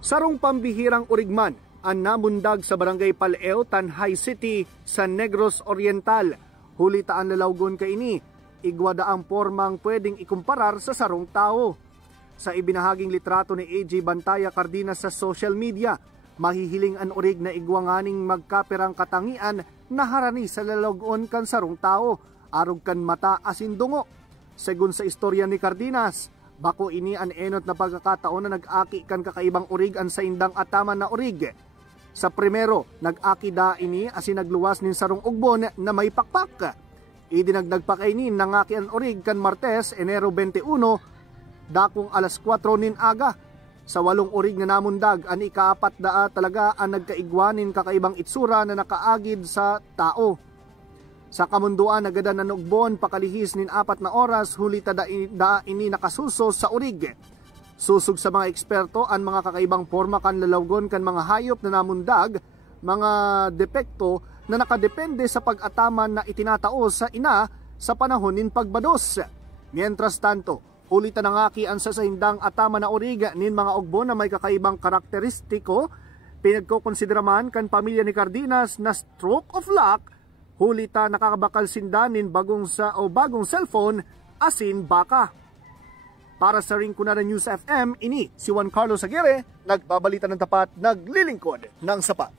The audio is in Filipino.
Sarong pambihirang urigman ang namundag sa barangay Paleo, Tanhay City sa Negros Oriental. Hulitaan lalawgon kaini, igwada ang formang pwedeng ikumparar sa sarong tao. Sa ibinahaging litrato ni AJ Bantaya Cardenas sa social media, mahihiling an urig na igwanganing magkapirang katangian na harani sa lalawgon kan sarong tao, arog kan mata asin dungo. Segun sa istorya ni Cardenas, bako ini an enot na pagkakataon na nag-aki kan kakaibang urig an sa indang ataman na urig. Sa primero, nag-aki da ini asin nagluwas nin sarong ugbon na may pakpak. Idinagdag pa kay ni nangaki an urig kan Martes, Enero 21, dakong alas 4 nin aga. Sa 8 urig na namundag, an ikaapat daa talaga ang nagkaigwanin kakaibang itsura na nakaagid sa tao. Sa kamunduan nagada na nugbon pakalihis nin 4 na oras hulita da ini nakasuso sa urig. Susog sa mga eksperto ang mga kakaibang forma kan lalawgon kan mga hayop na namundag, mga depekto na nakadepende sa pag-ataman na itinatao sa ina sa panahon nin pagbados. Mientras tanto, ulitan ang aki ang sasahindang ataman na urig nin mga ugbon na may kakaibang karakteristiko, pinagkokonsideraman kan pamilya ni Cardenas na stroke of luck. Hulita nakakabakal sindanin bagong cellphone asin baka. Para sa Rinconada News FM, ini si Juan Carlos Aguirre, nagbabalita ng tapat, naglilingkod ng sapat.